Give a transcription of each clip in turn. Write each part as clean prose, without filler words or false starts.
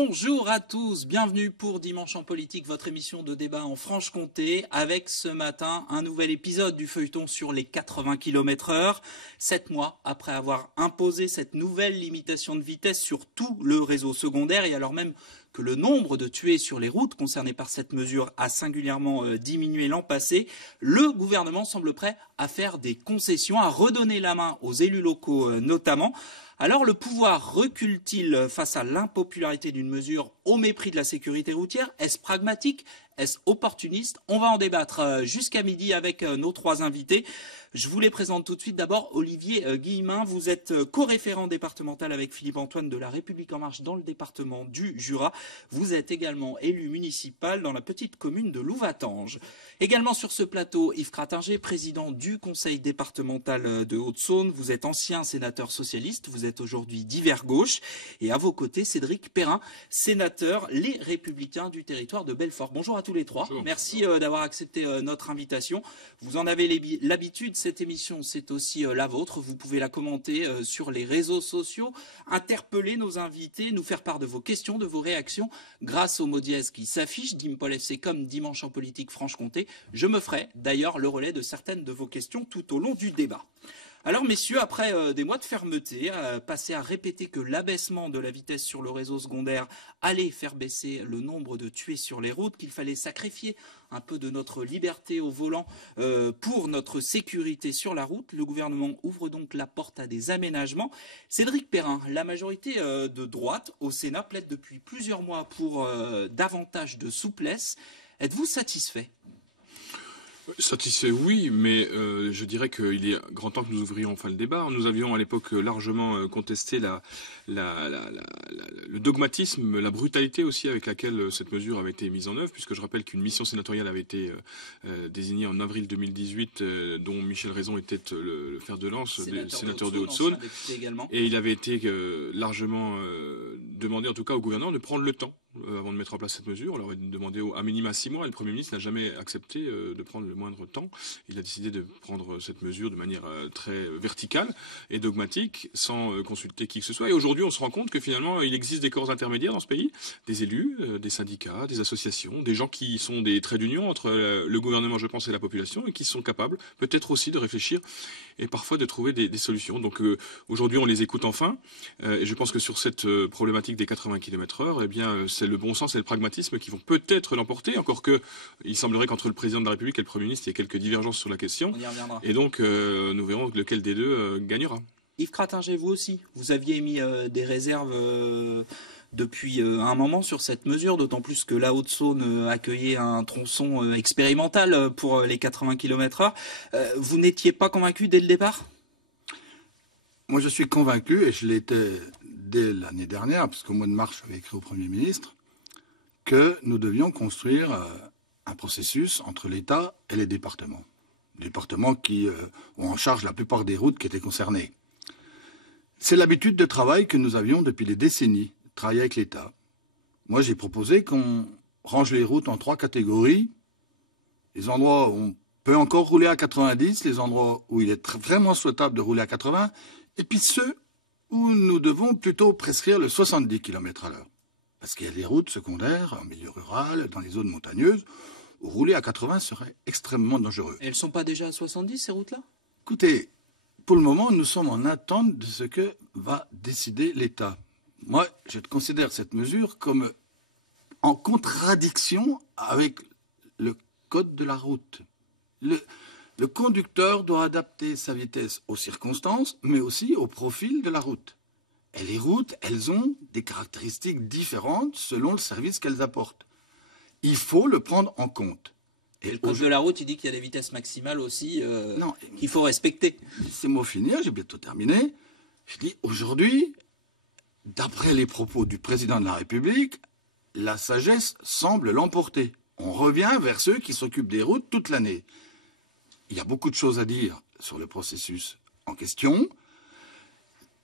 Bonjour à tous, bienvenue pour Dimanche en politique, votre émission de débat en Franche-Comté, avec ce matin un nouvel épisode du feuilleton sur les 80 km/h. 7 mois après avoir imposé cette nouvelle limitation de vitesse sur tout le réseau secondaire, et alors même que le nombre de tués sur les routes concernées par cette mesure a singulièrement diminué l'an passé, le gouvernement semble prêt à faire des concessions, à redonner la main aux élus locaux notamment. Alors le pouvoir recule-t-il face à l'impopularité d'une mesure au mépris de la sécurité routière? Est-ce pragmatique? Est-ce opportuniste? On va en débattre jusqu'à midi avec nos trois invités. Je vous les présente tout de suite. D'abord, Olivier Guillemin, vous êtes co-référent départemental avec Philippe-Antoine de La République En Marche dans le département du Jura. Vous êtes également élu municipal dans la petite commune de Louvatange. Également sur ce plateau, Yves Cratinger, président du conseil départemental de Haute-Saône. Vous êtes ancien sénateur socialiste, vous êtes aujourd'hui d'hiver gauche. Et à vos côtés, Cédric Perrin, sénateur Les Républicains du territoire de Belfort. Bonjour à tous les trois. Bonjour. Merci d'avoir accepté notre invitation. Vous en avez l'habitude, cette émission, c'est aussi la vôtre. Vous pouvez la commenter sur les réseaux sociaux, interpeller nos invités, nous faire part de vos questions, de vos réactions, grâce au mot dièse qui s'affiche, Dimpol FC comme Dimanche en politique Franche-Comté. Je me ferai d'ailleurs le relais de certaines de vos questions tout au long du débat. Alors messieurs, après des mois de fermeté, passer à répéter que l'abaissement de la vitesse sur le réseau secondaire allait faire baisser le nombre de tués sur les routes, qu'il fallait sacrifier un peu de notre liberté au volant pour notre sécurité sur la route, le gouvernement ouvre donc la porte à des aménagements. Cédric Perrin, la majorité de droite au Sénat plaide depuis plusieurs mois pour davantage de souplesse. Êtes-vous satisfait ? Satisfait, oui, mais je dirais qu'il est grand temps que nous ouvrions enfin le débat. Nous avions à l'époque largement contesté le dogmatisme, la brutalité aussi avec laquelle cette mesure avait été mise en œuvre, puisque je rappelle qu'une mission sénatoriale avait été désignée en avril 2018, dont Michel Raison était le fer de lance, sénateur de Haute-Saône, et il avait été largement demandé, en tout cas au gouvernement, de prendre le temps avant de mettre en place cette mesure. On leur a demandé à minima 6 mois et le Premier ministre n'a jamais accepté de prendre le moindre temps. Il a décidé de prendre cette mesure de manière très verticale et dogmatique, sans consulter qui que ce soit. Et aujourd'hui, on se rend compte que finalement, il existe des corps intermédiaires dans ce pays, des élus, des syndicats, des associations, des gens qui sont des traits d'union entre le gouvernement, je pense, et la population, et qui sont capables peut-être aussi de réfléchir et parfois de trouver des solutions. Donc aujourd'hui, on les écoute enfin. Et je pense que sur cette problématique des 80 km/h, eh bien, c'est le bon sens et le pragmatisme qui vont peut-être l'emporter, encore que il semblerait qu'entre le président de la République et le Premier ministre, il y ait quelques divergences sur la question. On y reviendra. Et donc, nous verrons lequel des deux gagnera. Yves Cratinger, vous aussi, vous aviez émis des réserves depuis un moment sur cette mesure, d'autant plus que la Haute-Saône accueillait un tronçon expérimental pour les 80 km/h. Vous n'étiez pas convaincu dès le départ ? Moi, je suis convaincu, et je l'étais dès l'année dernière, parce qu'au mois de mars, j'avais écrit au Premier ministre, que nous devions construire un processus entre l'État et les départements. Les départements qui ont en charge la plupart des routes qui étaient concernées. C'est l'habitude de travail que nous avions depuis des décennies, travailler avec l'État. Moi, j'ai proposé qu'on range les routes en 3 catégories. Les endroits où on peut encore rouler à 90, les endroits où il est vraiment souhaitable de rouler à 80, et puis ceux où nous devons plutôt prescrire le 70 km/h. Parce qu'il y a des routes secondaires en milieu rural, dans les zones montagneuses, où rouler à 80 serait extrêmement dangereux. Elles ne sont pas déjà à 70, ces routes-là ? Écoutez, pour le moment, nous sommes en attente de ce que va décider l'État. Moi, je considère cette mesure comme en contradiction avec le code de la route. Le conducteur doit adapter sa vitesse aux circonstances, mais aussi au profil de la route. Et les routes, elles ont des caractéristiques différentes selon le service qu'elles apportent. Il faut le prendre en compte. Et le code de la route, il dit qu'il y a des vitesses maximales aussi qu'il faut respecter. Laissez-moi finir, j'ai bientôt terminé. Je dis, aujourd'hui, d'après les propos du président de la République, la sagesse semble l'emporter. On revient vers ceux qui s'occupent des routes toute l'année. Il y a beaucoup de choses à dire sur le processus en question.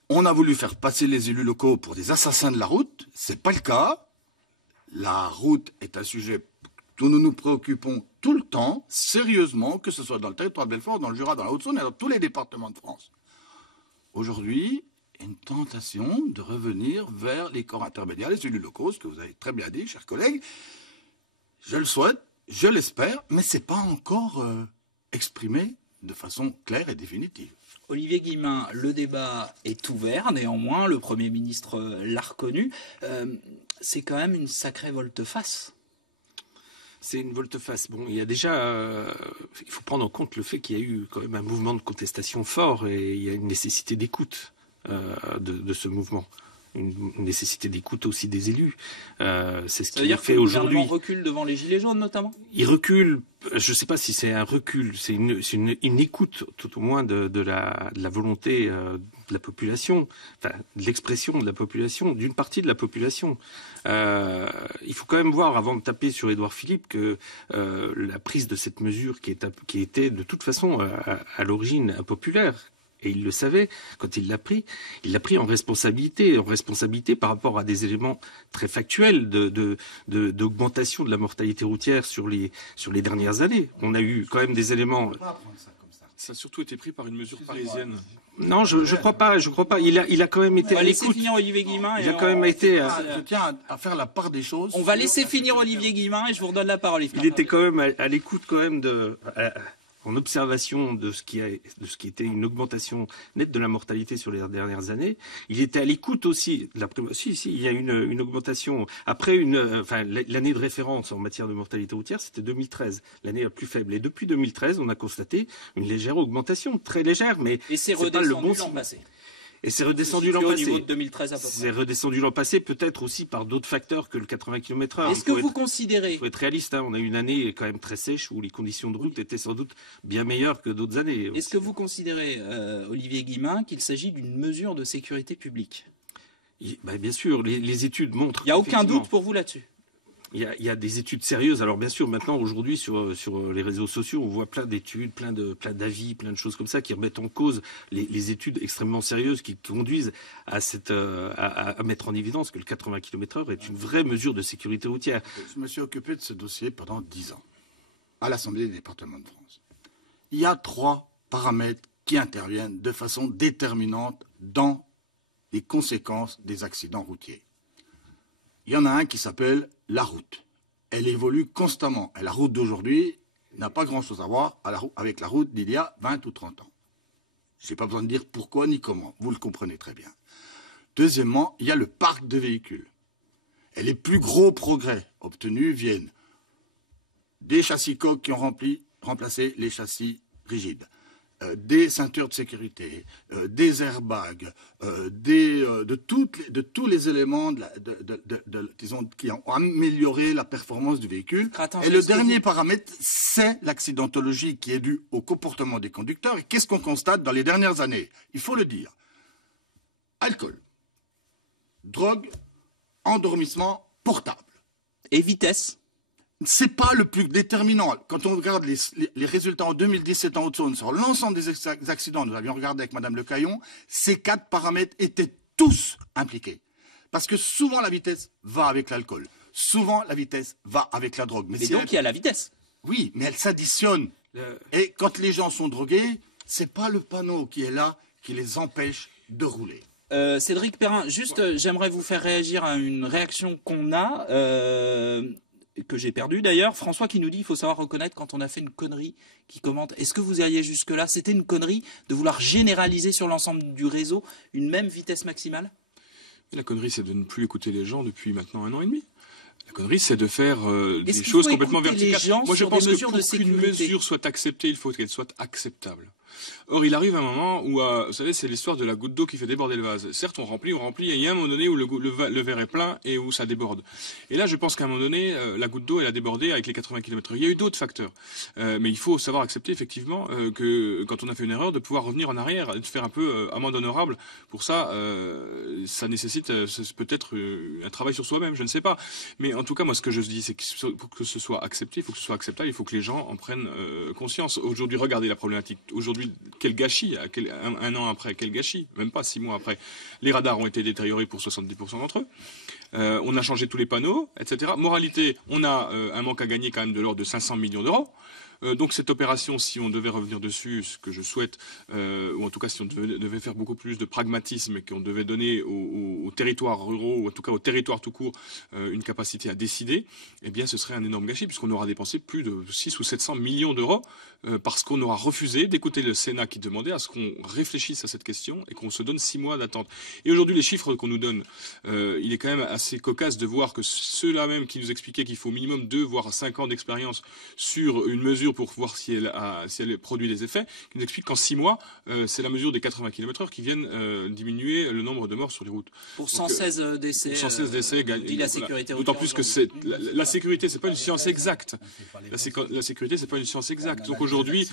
On a voulu faire passer les élus locaux pour des assassins de la route. C'est pas le cas. La route est un sujet dont nous nous préoccupons tout le temps, sérieusement, que ce soit dans le territoire de Belfort, dans le Jura, dans la Haute-Saône et dans tous les départements de France. Aujourd'hui, une tentation de revenir vers les corps intermédiaires, les élus locaux, ce que vous avez très bien dit, chers collègues. Je le souhaite, je l'espère, mais ce n'est pas encore exprimé de façon claire et définitive. Olivier Guillemin, le débat est ouvert, néanmoins, le Premier ministre l'a reconnu. C'est quand même une sacrée volte-face. C'est une volte-face. Bon, il y a déjà, il faut prendre en compte le fait qu'il y a eu quand même un mouvement de contestation fort et il y a une nécessité d'écoute de ce mouvement. Une nécessité d'écoute aussi des élus. C'est ce qui est fait aujourd'hui. Le gouvernement recule devant les Gilets jaunes, notamment. Il recule. Je ne sais pas si c'est un recul. C'est une écoute, tout au moins, de la volonté de la population, enfin, de l'expression de la population, d'une partie de la population. Il faut quand même voir, avant de taper sur Édouard Philippe, que la prise de cette mesure qui était de toute façon à l'origine impopulaire. Et il le savait, quand il l'a pris en responsabilité par rapport à des éléments très factuels d'augmentation de la mortalité routière sur les dernières années. On a eu quand même des éléments. Ça a surtout été pris par une mesure parisienne. Non, je crois pas. Il a quand même été à l'écoute. Finir Olivier Guillemin. Il a quand même été. Je tiens à faire la part des choses. On va laisser finir Olivier Guillemin et je vous redonne la parole. Il était quand même à l'écoute quand même en observation de ce qui était une augmentation nette de la mortalité sur les dernières années. Il était à l'écoute aussi. Il y a une augmentation. Après l'année de référence en matière de mortalité routière, c'était 2013, l'année la plus faible. Et depuis 2013, on a constaté une légère augmentation, très légère, mais c'est pas le bon l'an passé. Et c'est redescendu l'an passé. Au niveau de 2013 à peu près. C'est redescendu l'an passé, peut-être aussi par d'autres facteurs que le 80 km/h. Est-ce que vous considérez... Il faut être réaliste, on a eu une année quand même très sèche où les conditions de route étaient sans doute bien meilleures que d'autres années. Est-ce que vous considérez, Olivier Guillemin, qu'il s'agit d'une mesure de sécurité publique? Bien sûr, les études montrent... Il n'y a aucun doute pour vous là-dessus? Il y a des études sérieuses. Alors bien sûr, maintenant, aujourd'hui, sur les réseaux sociaux, on voit plein d'études, plein d'avis, plein de choses comme ça qui remettent en cause les études extrêmement sérieuses qui conduisent à mettre en évidence que le 80 km/h est une vraie mesure de sécurité routière. Je me suis occupé de ce dossier pendant 10 ans, à l'Assemblée des départements de France. Il y a 3 paramètres qui interviennent de façon déterminante dans les conséquences des accidents routiers. Il y en a un qui s'appelle la route. Elle évolue constamment. Et la route d'aujourd'hui n'a pas grand-chose à voir avec la route d'il y a 20 ou 30 ans. Je n'ai pas besoin de dire pourquoi ni comment. Vous le comprenez très bien. Deuxièmement, il y a le parc de véhicules. Et les plus gros progrès obtenus viennent des châssis coques qui ont remplacé les châssis rigides, des ceintures de sécurité, des airbags, de tous les éléments qui ont amélioré la performance du véhicule. Et le dernier paramètre, c'est l'accidentologie qui est due au comportement des conducteurs. Et qu'est-ce qu'on constate dans les dernières années? Il faut le dire. Alcool, drogue, endormissement, portable. Et vitesse? C'est pas le plus déterminant. Quand on regarde les résultats en 2017 en Haute-Saône sur l'ensemble des accidents, nous avions regardé avec Madame Lecaillon, ces 4 paramètres étaient tous impliqués. Parce que souvent la vitesse va avec l'alcool. Souvent la vitesse va avec la drogue. Mais donc il y a la vitesse. Oui, mais elle s'additionne. Et quand les gens sont drogués, c'est pas le panneau qui est là qui les empêche de rouler. Cédric Perrin, juste j'aimerais vous faire réagir à une réaction qu'on a... que j'ai perdu d'ailleurs, François qui nous dit il faut savoir reconnaître quand on a fait une connerie, qui commente. Est-ce que vous iriez jusque-là? C'était une connerie de vouloir généraliser sur l'ensemble du réseau une même vitesse maximale? La connerie, c'est de ne plus écouter les gens depuis maintenant 1 an et demi. La connerie, c'est de faire des choses complètement verticales. Moi, je pense que pour qu'une mesure soit acceptée, il faut qu'elle soit acceptable. Or, il arrive un moment où, vous savez, c'est l'histoire de la goutte d'eau qui fait déborder le vase. Certes, on remplit, et il y a un moment donné où le verre est plein et où ça déborde. Et là, je pense qu'à un moment donné, la goutte d'eau, elle a débordé avec les 80 km/h. Il y a eu d'autres facteurs. Mais il faut savoir accepter, effectivement, que quand on a fait une erreur, de pouvoir revenir en arrière, de faire un peu amende honorable. Pour ça, ça nécessite peut-être un travail sur soi-même, je ne sais pas. Mais en tout cas, moi, ce que je dis, c'est que pour que ce soit accepté, il faut que ce soit acceptable, il faut que les gens en prennent conscience. Aujourd'hui, regardez la problématique. Aujourd'hui, quel gâchis, un an après, quel gâchis, même pas 6 mois après. Les radars ont été détériorés pour 70% d'entre eux. on a changé tous les panneaux, etc. Moralité, on a un manque à gagner quand même de l'ordre de 500 millions d'euros. Donc cette opération, si on devait revenir dessus, ce que je souhaite, ou en tout cas si on devait faire beaucoup plus de pragmatisme et qu'on devait donner aux territoires ruraux, ou en tout cas aux territoires tout court, une capacité à décider, eh bien ce serait un énorme gâchis puisqu'on aura dépensé plus de 600 ou 700 millions d'euros parce qu'on aura refusé d'écouter le Sénat qui demandait à ce qu'on réfléchisse à cette question et qu'on se donne 6 mois d'attente. Et aujourd'hui, les chiffres qu'on nous donne, il est quand même assez cocasse de voir que ceux-là même qui nous expliquaient qu'il faut au minimum 2 voire 5 ans d'expérience sur une mesure pour voir si elle produit des effets, qui nous explique qu'en 6 mois, c'est la mesure des 80 km/h qui viennent diminuer le nombre de morts sur les routes. Pour 116 décès, pour 116 décès dit la sécurité routière. D'autant plus que la sécurité, c'est pas une science exacte. La sécurité, c'est pas une science exacte. Donc aujourd'hui,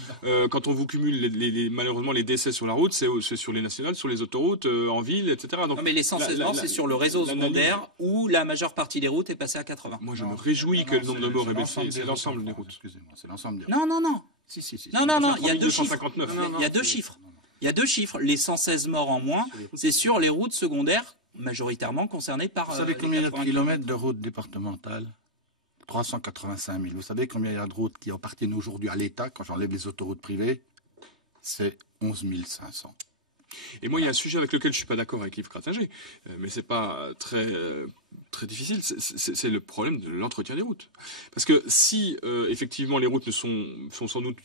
quand on vous cumule malheureusement les décès sur la route, c'est sur les nationales, sur les autoroutes, en ville, etc. Donc, non, mais les 116 morts, c'est sur le réseau secondaire où la majeure partie des routes est passée à 80. Moi, je me réjouis que le nombre de morts ait baissé. C'est l'ensemble des routes. Excusez-moi, c'est l'ensemble des routes. Non. Si. Non, il y a 2 chiffres. 259. Il y a 2 chiffres. Il y a 2 chiffres. Les 116 morts en moins, c'est sur les routes secondaires, majoritairement concernées par. Vous savez combien il y a de kilomètres de routes départementales? 385 000. Vous savez combien il y a de routes qui appartiennent aujourd'hui à l'État, quand j'enlève les autoroutes privées? C'est 11 500. Et moi, il y a un sujet avec lequel je suis pas d'accord avec Yves Cratinger, mais c'est pas très difficile, c'est le problème de l'entretien des routes. Parce que si effectivement les routes sont sans doute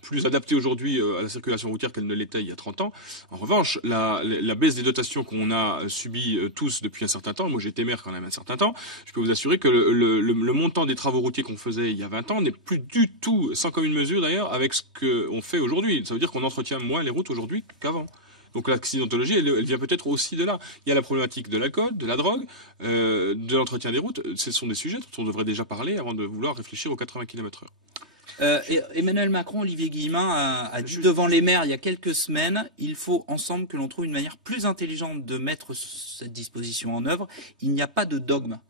plus adaptées aujourd'hui à la circulation routière qu'elles ne l'étaient il y a 30 ans, en revanche, la baisse des dotations qu'on a subies tous depuis un certain temps, moi j'ai été maire quand même un certain temps, je peux vous assurer que le montant des travaux routiers qu'on faisait il y a 20 ans n'est plus du tout, sans commune mesure d'ailleurs, avec ce qu'on fait aujourd'hui. Ça veut dire qu'on entretient moins les routes aujourd'hui qu'avant. Donc l'accidentologie, elle vient peut-être aussi de là. Il y a la problématique de l'alcool, de la drogue, de l'entretien des routes. Ce sont des sujets dont on devrait déjà parler avant de vouloir réfléchir aux 80 km/h. Emmanuel Macron, Olivier Guillemin a dit devant les maires il y a quelques semaines, il faut ensemble que l'on trouve une manière plus intelligente de mettre cette disposition en œuvre. Il n'y a pas de dogme.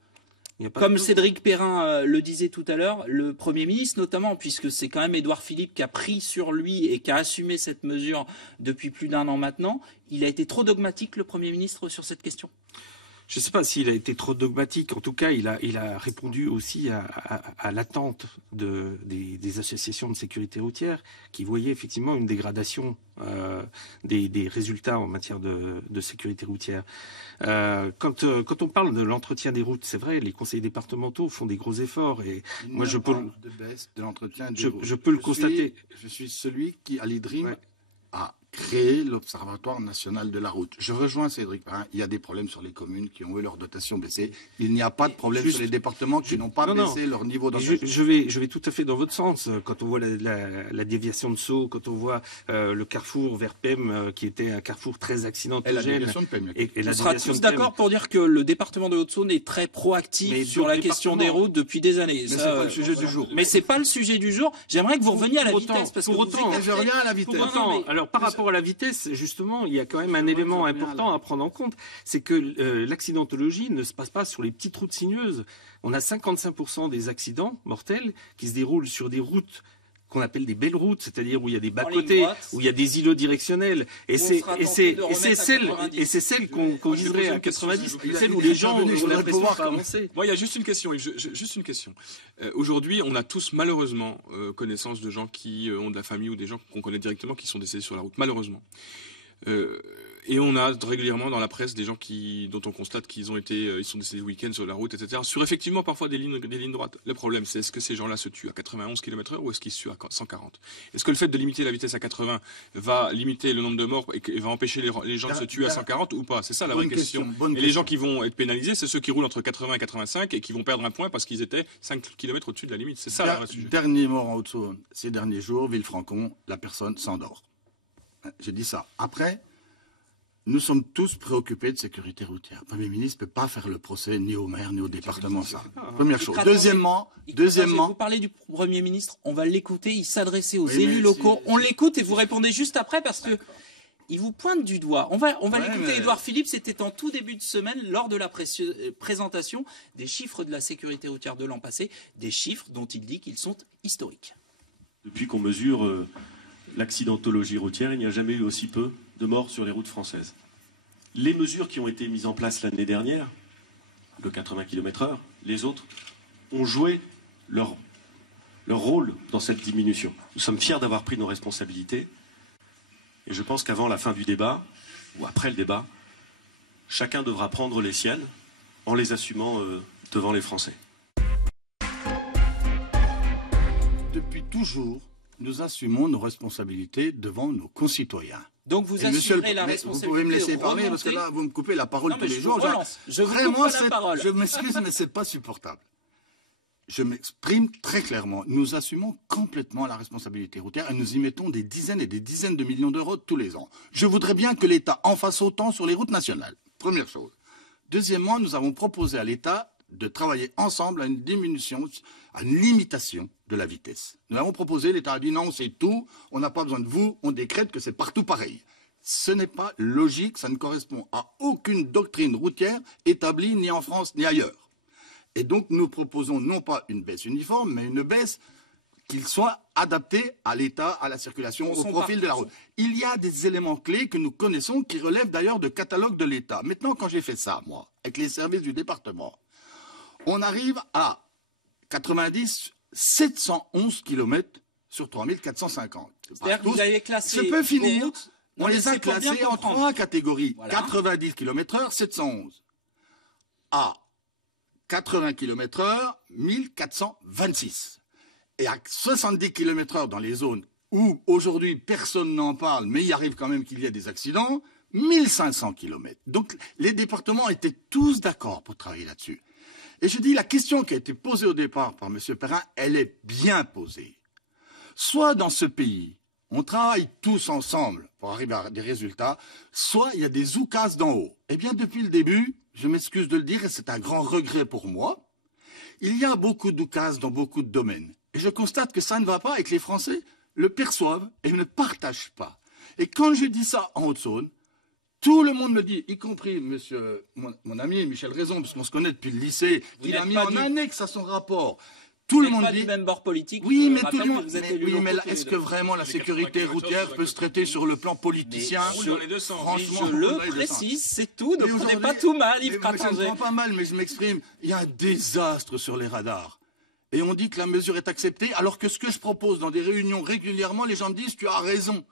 Comme Cédric Perrin le disait tout à l'heure, le Premier ministre notamment, puisque c'est quand même Édouard Philippe qui a pris sur lui et qui a assumé cette mesure depuis plus d'1 an maintenant, il a été trop dogmatique, le Premier ministre, sur cette question? Je ne sais pas s'il a été trop dogmatique. En tout cas, il a répondu aussi à l'attente des associations de sécurité routière qui voyaient effectivement une dégradation des résultats en matière de sécurité routière. Quand on parle de l'entretien des routes, c'est vrai, les conseils départementaux font des gros efforts et moi je peux de baisse de l'entretien des routes. Je peux le constater. Je suis celui qui, à l'IDRIM, a créé l'Observatoire national de la route. Je rejoins Cédric Perrin, il y a des problèmes sur les communes qui ont eu leur dotation baissée. Il n'y a pas de problème sur les départements qui n'ont pas baissé leur niveau d'engagement. Je vais tout à fait dans votre sens. Quand on voit la déviation de Sceaux, quand on voit le carrefour vers Pem, qui était un carrefour très accidentogène. Et la déviation de Pem. On sera tous d'accord pour dire que le département de Haute-Saône est très proactif sur la question des routes depuis des années. Mais c'est pas le sujet du jour. Mais c'est pas le sujet du jour. J'aimerais que vous reveniez à la vitesse. Parce pour autant, je reviens à la vitesse. Alors par rapport à la vitesse, justement, il y a quand même un élément important à prendre en compte, c'est que l'accidentologie ne se passe pas sur les petites routes sinueuses. On a 55% des accidents mortels qui se déroulent sur des routes qu'on appelle des belles routes, c'est-à-dire où il y a des bas-côtés, où il y a juste une question. Et c'est celle qu'on viserait à 90, celle où les gens ont l'impression de commencer. Moi, il y a juste une question, aujourd'hui, on a tous malheureusement connaissance de gens qui ont de la famille ou des gens qu'on connaît directement qui sont décédés sur la route, malheureusement. Et on a régulièrement dans la presse des gens dont on constate qu'ils sont décédés le week-end sur la route, etc. Sur effectivement parfois des lignes droites. Le problème, c'est est-ce que ces gens-là se tuent à 91 km/h ou est-ce qu'ils se tuent à 140? Est-ce que le fait de limiter la vitesse à 80 va limiter le nombre de morts et va empêcher les gens de se tuer à 140 ou pas? C'est ça la vraie question. Et les gens qui vont être pénalisés, c'est ceux qui roulent entre 80 et 85 et qui vont perdre un point parce qu'ils étaient 5 km au-dessus de la limite. C'est ça le vrai sujet. Dernier mort en Haute-Saône, ces derniers jours, Villefranchon, la personne s'endort. J'ai dit ça. Après, nous sommes tous préoccupés de sécurité routière. Le Premier ministre ne peut pas faire le procès ni au maire ni au département. Ça. Première chose. Deuxièmement, vous parlez du Premier ministre, on va l'écouter, il s'adressait aux élus locaux. On l'écoute et vous répondez juste après parce que il vous pointe du doigt. On va l'écouter. Édouard Philippe, c'était en tout début de semaine lors de la présentation des chiffres de la sécurité routière de l'an passé, des chiffres dont il dit qu'ils sont historiques. Depuis qu'on mesure l'accidentologie routière, il n'y a jamais eu aussi peu de morts sur les routes françaises. Les mesures qui ont été mises en place l'année dernière le 80 km/h. Les autres ont joué leur rôle dans cette diminution. Nous sommes fiers d'avoir pris nos responsabilités. Et je pense qu'avant la fin du débat, ou après le débat, chacun devra prendre les siennes en les assumant devant les Français. Depuis toujours, nous assumons nos responsabilités devant nos concitoyens. Donc vous assumerez la responsabilité. Vous pouvez me laisser parler parce que là, vous me coupez la parole tous les jours. Je vous coupe pas la parole. Je m'excuse, mais c'est pas supportable. Je m'exprime très clairement. Nous assumons complètement la responsabilité routière et nous y mettons des dizaines et des dizaines de millions d'euros tous les ans. Je voudrais bien que l'État en fasse autant sur les routes nationales. Première chose. Deuxièmement, nous avons proposé à l'État de travailler ensemble à une diminution, à une limitation de la vitesse. Nous avons proposé, l'État a dit non, c'est tout, on n'a pas besoin de vous, on décrète que c'est partout pareil. Ce n'est pas logique, ça ne correspond à aucune doctrine routière établie ni en France ni ailleurs. Et donc nous proposons non pas une baisse uniforme, mais une baisse qu'il soit adapté à l'état, à la circulation, au profil de la route. Il y a des éléments clés que nous connaissons qui relèvent d'ailleurs de catalogue de l'État. Maintenant, quand j'ai fait ça, moi, avec les services du département, on arrive à 711 km sur 3450. C'est-à-dire que vous avez classé... Je peux finir. Route, on les a classés en 3 catégories. Voilà. 90 km/h, 711. À 80 km/h, 1426. Et à 70 km/h dans les zones où aujourd'hui personne n'en parle, mais il arrive quand même qu'il y ait des accidents, 1500 km. Donc les départements étaient tous d'accord pour travailler là-dessus. Et je dis, la question qui a été posée au départ par M. Perrin, elle est bien posée. Soit dans ce pays, on travaille tous ensemble pour arriver à des résultats, soit il y a des oukases d'en haut. Eh bien, depuis le début, je m'excuse de le dire, et c'est un grand regret pour moi, il y a beaucoup d'oukases dans beaucoup de domaines. Et je constate que ça ne va pas et que les Français le perçoivent et ne partagent pas. Et quand je dis ça en Haute-Saône, tout le monde me dit, y compris mon ami Michel Raison, parce qu'on se connaît depuis le lycée, il a mis en annexe à son rapport. Tout le monde dit. Du même bord politique. Oui, mais tout le monde. Mais est-ce que vraiment la sécurité routière peut se traiter sur le plan politicien? Franchement, je le précise, c'est tout. Ne prenez pas tout mal, Yves Crattinger. Je ne prends pas mal, mais je m'exprime. Il y a un désastre sur les radars. Et on dit que la mesure est acceptée, alors que ce que je propose dans des réunions régulièrement, les gens me disent, tu as raison.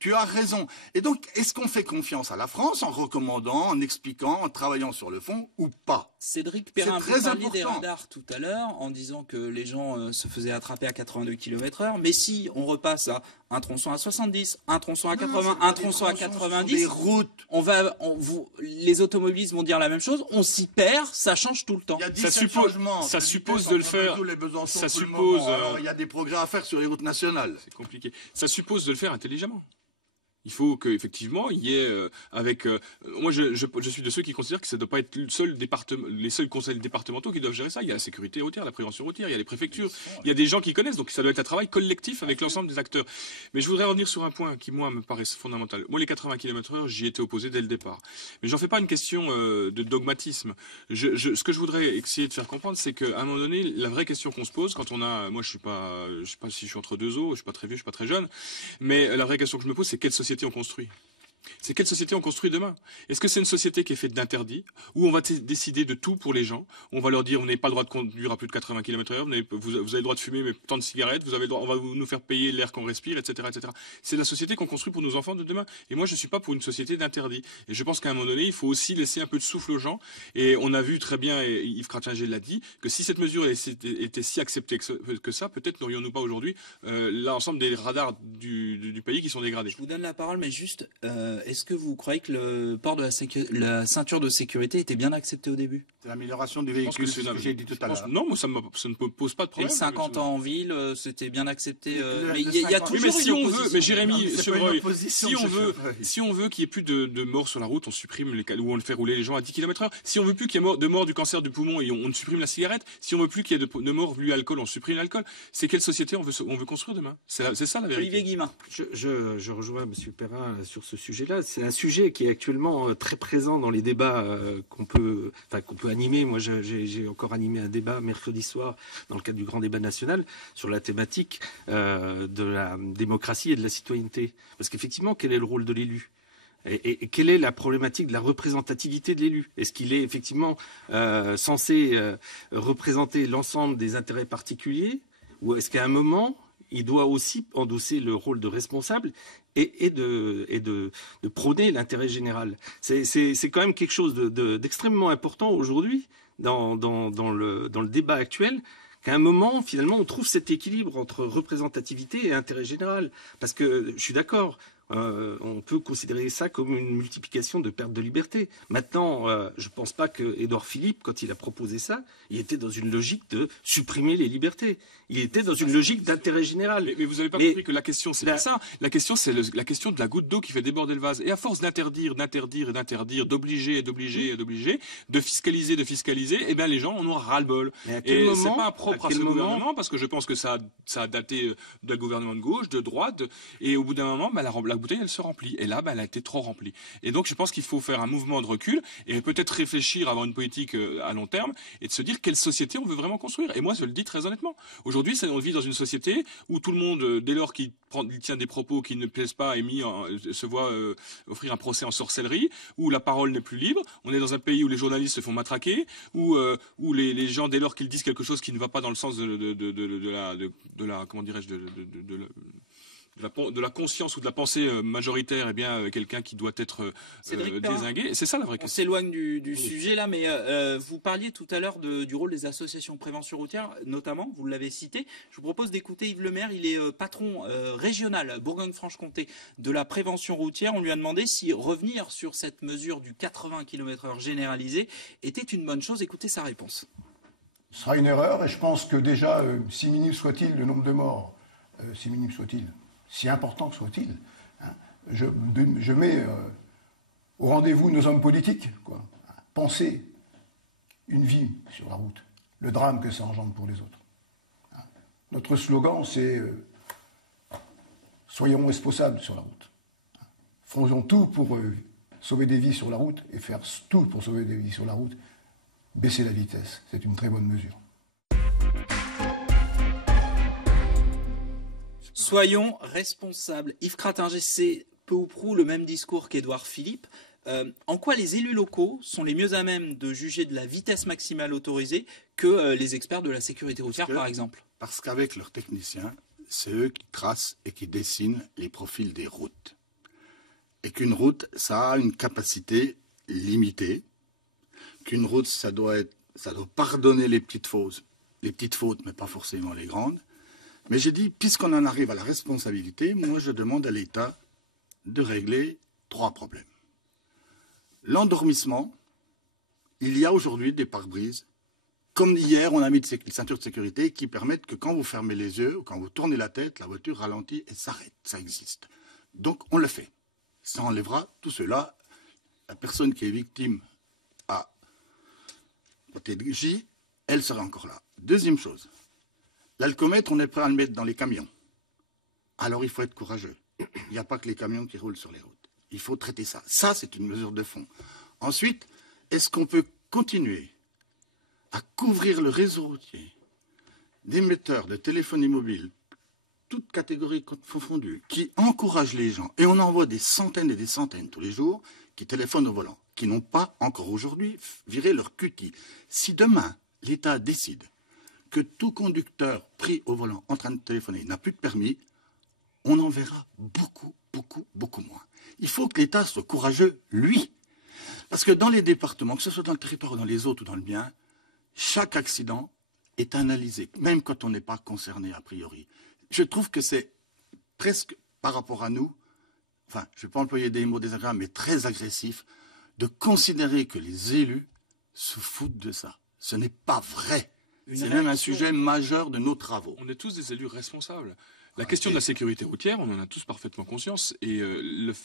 Tu as raison. Et donc, est-ce qu'on fait confiance à la France en recommandant, en expliquant, en travaillant sur le fond ou pas? Cédric Perrin, vous parliez des radars tout à l'heure en disant que les gens se faisaient attraper à 82 km/h. Mais si on repasse à un tronçon à 70, un tronçon à 80, un tronçon à 90, les routes. Les automobilistes vont dire la même chose. On s'y perd, ça change tout le temps. Ça suppose de le faire. Ça suppose. Il y a des progrès à faire sur les routes nationales. C'est compliqué. Ça suppose de le faire intelligemment. Il faut qu'effectivement, il y ait moi, je suis de ceux qui considèrent que ça ne doit pas être les seuls conseils départementaux qui doivent gérer ça. Il y a la sécurité routière, la prévention routière, il y a les préfectures, il y a des gens qui connaissent, donc ça doit être un travail collectif avec l'ensemble des acteurs. Mais je voudrais revenir sur un point qui, moi, me paraît fondamental. Moi, les 80 km/h, j'y étais opposé dès le départ. Mais j'en fais pas une question de dogmatisme. Ce que je voudrais essayer de faire comprendre, c'est qu'à un moment donné, la vraie question qu'on se pose, quand on a, moi, je sais pas si je suis entre deux eaux, je suis pas très vieux, je suis pas très jeune, mais la vraie question que je me pose, c'est quelle société on construit. C'est quelle société on construit demain? Est-ce que c'est une société qui est faite d'interdits, où on va décider de tout pour les gens? On va leur dire, vous n'avez pas le droit de conduire à plus de 80 km/h, vous avez le droit de fumer mais tant de cigarettes, vous avez le droit, on va nous faire payer l'air qu'on respire, etc., etc. C'est la société qu'on construit pour nos enfants de demain. Et moi, je ne suis pas pour une société d'interdits. Et je pense qu'à un moment donné, il faut aussi laisser un peu de souffle aux gens. Et on a vu très bien, et Yves Crattinger l'a dit, que si cette mesure était si acceptée que ça, peut-être n'aurions-nous pas aujourd'hui l'ensemble des radars du pays qui sont dégradés. Je vous donne la parole, mais juste, est-ce que vous croyez que le port de la ceinture de sécurité était bien accepté au début? C'est l'amélioration du véhicule, c'est ce que j'ai dit tout à l'heure. Non, moi, ça ne me pose pas de problème. Et 50 ans en ville, c'était bien accepté. Mais il y a toujours mais si une on veut, opposition. mais Jérémy, Chevreuil, si on veut qu'il n'y ait plus de morts sur la route, on supprime ou on le fait rouler les gens à 10 km/h. Si on veut plus qu'il y ait de morts du cancer du poumon, et on supprime la cigarette. Si on veut plus qu'il y ait de morts du alcool, on supprime l'alcool. C'est quelle société on veut construire demain? C'est ça la vérité. Olivier Guillemin. Je rejoins M. Perrin sur ce sujet-là. C'est un sujet qui est actuellement très présent dans les débats qu'on peut animer. Moi, j'ai encore animé un débat mercredi soir dans le cadre du grand débat national sur la thématique de la démocratie et de la citoyenneté. Parce qu'effectivement, quel est le rôle de l'élu? Et quelle est la problématique de la représentativité de l'élu? Est-ce qu'il est effectivement censé représenter l'ensemble des intérêts particuliers, ou est-ce qu'à un moment, il doit aussi endosser le rôle de responsable et de prôner l'intérêt général? C'est quand même quelque chose d'extrêmement important aujourd'hui dans le débat actuel, qu'à un moment, finalement, on trouve cet équilibre entre représentativité et intérêt général. Parce que, je suis d'accord, on peut considérer ça comme une multiplication de pertes de liberté. Maintenant, je ne pense pas que Édouard Philippe, quand il a proposé ça, il était dans une logique de supprimer les libertés. Il était dans une logique d'intérêt général. Mais vous n'avez pas compris que la question, c'est pas ça. La question, c'est la question de la goutte d'eau qui fait déborder le vase. Et à force d'interdire, d'obliger, de fiscaliser, eh bien les gens en ont ras-le-bol. Et c'est pas propre à ce gouvernement, parce que je pense que ça a daté d'un gouvernement de gauche, de droite, et au bout d'un moment, la bouteille, elle se remplit. Et là, elle a été trop remplie. Et donc, je pense qu'il faut faire un mouvement de recul et peut-être réfléchir à avoir une politique à long terme et de se dire quelle société on veut vraiment construire. Et moi, je le dis très honnêtement. Aujourd'hui, on vit dans une société où tout le monde, dès lors qu'il tient des propos qui ne plaisent pas, se voit offrir un procès en sorcellerie, où la parole n'est plus libre. On est dans un pays où les journalistes se font matraquer, où les gens, dès lors qu'ils disent quelque chose qui ne va pas dans le sens de la comment dirais-je, de la conscience ou de la pensée majoritaire, eh bien, quelqu'un qui doit être dézingué. C'est ça la vraie question. On s'éloigne du sujet là, mais vous parliez tout à l'heure du rôle des associations prévention routière, notamment, vous l'avez cité. Je vous propose d'écouter Yves Lemaire, il est patron régional Bourgogne-Franche-Comté de la prévention routière. On lui a demandé si revenir sur cette mesure du 80 km/h généralisé était une bonne chose. Écoutez sa réponse. Ce sera une erreur, et je pense que déjà, si minime soit-il le nombre de morts, si minime soit-il, si important que soit-il, hein, je mets au rendez-vous nos hommes politiques, quoi. Penser une vie sur la route, le drame que ça engendre pour les autres. Hein. Notre slogan, c'est soyons responsables sur la route. Hein. Faisons tout pour sauver des vies sur la route, et faire tout pour sauver des vies sur la route. Baisser la vitesse, c'est une très bonne mesure. Soyons responsables. Yves Crattinger, c'est peu ou prou le même discours qu'Édouard Philippe. En quoi les élus locaux sont les mieux à même de juger de la vitesse maximale autorisée que les experts de la sécurité routière, par exemple? Parce qu'avec leurs techniciens, c'est eux qui tracent et qui dessinent les profils des routes. Et qu'une route, ça a une capacité limitée. Qu'une route, ça doit pardonner les petites fautes, mais pas forcément les grandes. Mais j'ai dit, puisqu'on en arrive à la responsabilité, moi je demande à l'État de régler 3 problèmes. L'endormissement, il y a aujourd'hui des pare-brises, comme hier on a mis des ceintures de sécurité qui permettent que quand vous fermez les yeux ou quand vous tournez la tête, la voiture ralentit et s'arrête, ça existe. Donc on le fait. Ça enlèvera tout cela. La personne qui est victime à protéger, elle sera encore là. Deuxième chose. L'alcomètre, on est prêt à le mettre dans les camions. Alors il faut être courageux. Il n'y a pas que les camions qui roulent sur les routes. Il faut traiter ça. Ça, c'est une mesure de fond. Ensuite, est-ce qu'on peut continuer à couvrir le réseau routier d'émetteurs de téléphonie mobile, toutes catégories confondues, qui encouragent les gens, et on en voit des centaines et des centaines tous les jours, qui téléphonent au volant, qui n'ont pas encore aujourd'hui viré leur cutie. Si demain, l'État décide que tout conducteur pris au volant en train de téléphoner n'a plus de permis, on en verra beaucoup, beaucoup, beaucoup moins. Il faut que l'État soit courageux, lui. Parce que dans les départements, que ce soit dans le territoire ou dans les autres ou dans le bien, chaque accident est analysé, même quand on n'est pas concerné a priori. Je trouve que c'est presque par rapport à nous, enfin, je ne vais pas employer des mots désagréables, mais très agressif, de considérer que les élus se foutent de ça. Ce n'est pas vrai. C'est même un sujet majeur de nos travaux. On est tous des élus responsables. La question de la sécurité routière, on en a tous parfaitement conscience. Et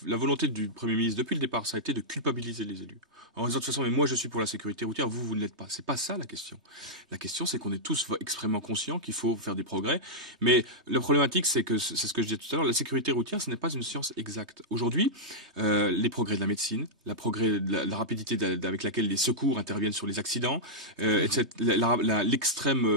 la volonté du Premier ministre, depuis le départ, ça a été de culpabiliser les élus. En disant de toute façon, mais moi je suis pour la sécurité routière, vous ne l'êtes pas. C'est pas ça la question. La question, c'est qu'on est tous extrêmement conscients qu'il faut faire des progrès. Mais la problématique, c'est que, c'est ce que je disais tout à l'heure, la sécurité routière, ce n'est pas une science exacte. Aujourd'hui, les progrès de la médecine, la rapidité avec laquelle les secours interviennent sur les accidents, l'extrême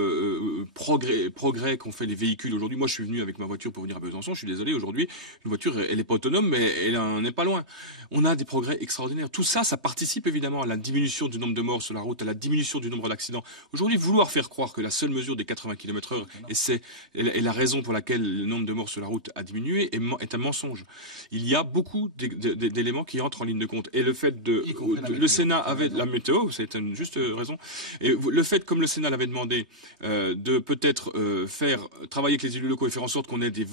progrès qu'ont fait les véhicules aujourd'hui. Moi, je suis venu avec ma voiture pour venir à Besançon. Je suis désolé, aujourd'hui, une voiture, elle n'est pas autonome, mais elle en est pas loin. On a des progrès extraordinaires. Tout ça, ça participe évidemment à la diminution du nombre de morts sur la route, à la diminution du nombre d'accidents. Aujourd'hui, vouloir faire croire que la seule mesure des 80 km/h, et la raison pour laquelle le nombre de morts sur la route a diminué, est un mensonge. Il y a beaucoup d'éléments qui entrent en ligne de compte. Et le fait le Sénat avait la météo, c'est une juste raison. Et le fait, comme le Sénat l'avait demandé, de peut-être faire travailler avec les élus locaux et faire en sorte qu'on ait des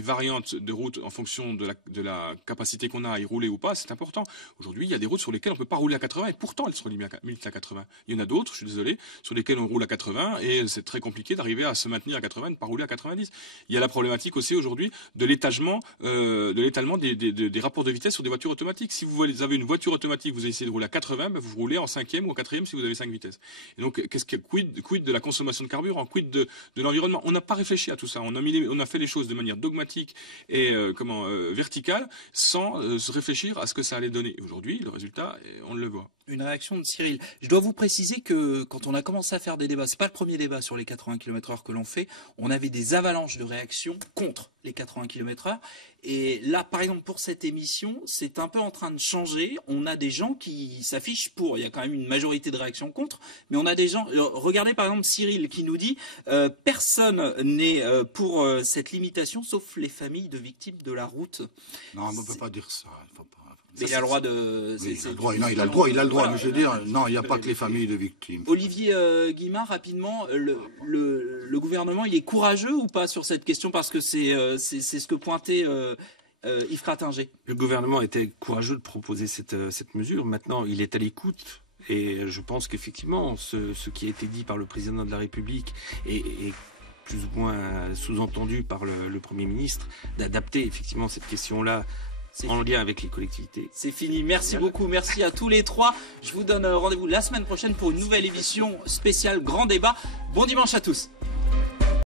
variantes de route en fonction de la capacité qu'on a à y rouler ou pas, c'est important. Aujourd'hui, il y a des routes sur lesquelles on ne peut pas rouler à 80 et pourtant elles sont limitées à 80. Il y en a d'autres, je suis désolé, sur lesquelles on roule à 80 et c'est très compliqué d'arriver à se maintenir à 80 et ne pas rouler à 90. Il y a la problématique aussi aujourd'hui de l'étalement des rapports de vitesse sur des voitures automatiques. Si vous avez une voiture automatique, vous essayez de rouler à 80, ben vous roulez en 5e ou en 4e si vous avez 5 vitesses. Et donc, quid de la consommation de carburant, quid de l'environnement? On n'a pas réfléchi à tout ça. On a fait les choses de manière dogmatique et verticale sans se réfléchir à ce que ça allait donner. Et aujourd'hui, le résultat, on le voit. Une réaction de Cyril. Je dois vous préciser que quand on a commencé à faire des débats, c'est pas le premier débat sur les 80 km/h que l'on fait, on avait des avalanches de réactions contre les 80 km/h. Et là, par exemple, pour cette émission, c'est un peu en train de changer. On a des gens qui s'affichent pour. Il y a quand même une majorité de réactions contre. Mais on a des gens... Regardez par exemple Cyril qui nous dit personne n'est pour cette limitation sauf les familles de victimes de la route. Non, on ne peut pas dire ça. Il faut pas... Mais il a le droit de... Oui, il a le droit, voilà, mais je veux dire, non, il n'y a pas que les familles de victimes. Olivier Guimard, rapidement, le gouvernement, il est courageux ou pas sur cette question? Parce que c'est ce que pointait Yves Cratinger. Le gouvernement était courageux de proposer cette mesure. Maintenant, il est à l'écoute. Et je pense qu'effectivement, ce qui a été dit par le président de la République est plus ou moins sous-entendu par le Premier ministre, d'adapter effectivement cette question-là en lien avec les collectivités. C'est fini. Merci beaucoup. Merci à tous les trois. Je vous donne rendez-vous la semaine prochaine pour une nouvelle émission spéciale Grand Débat. Bon dimanche à tous.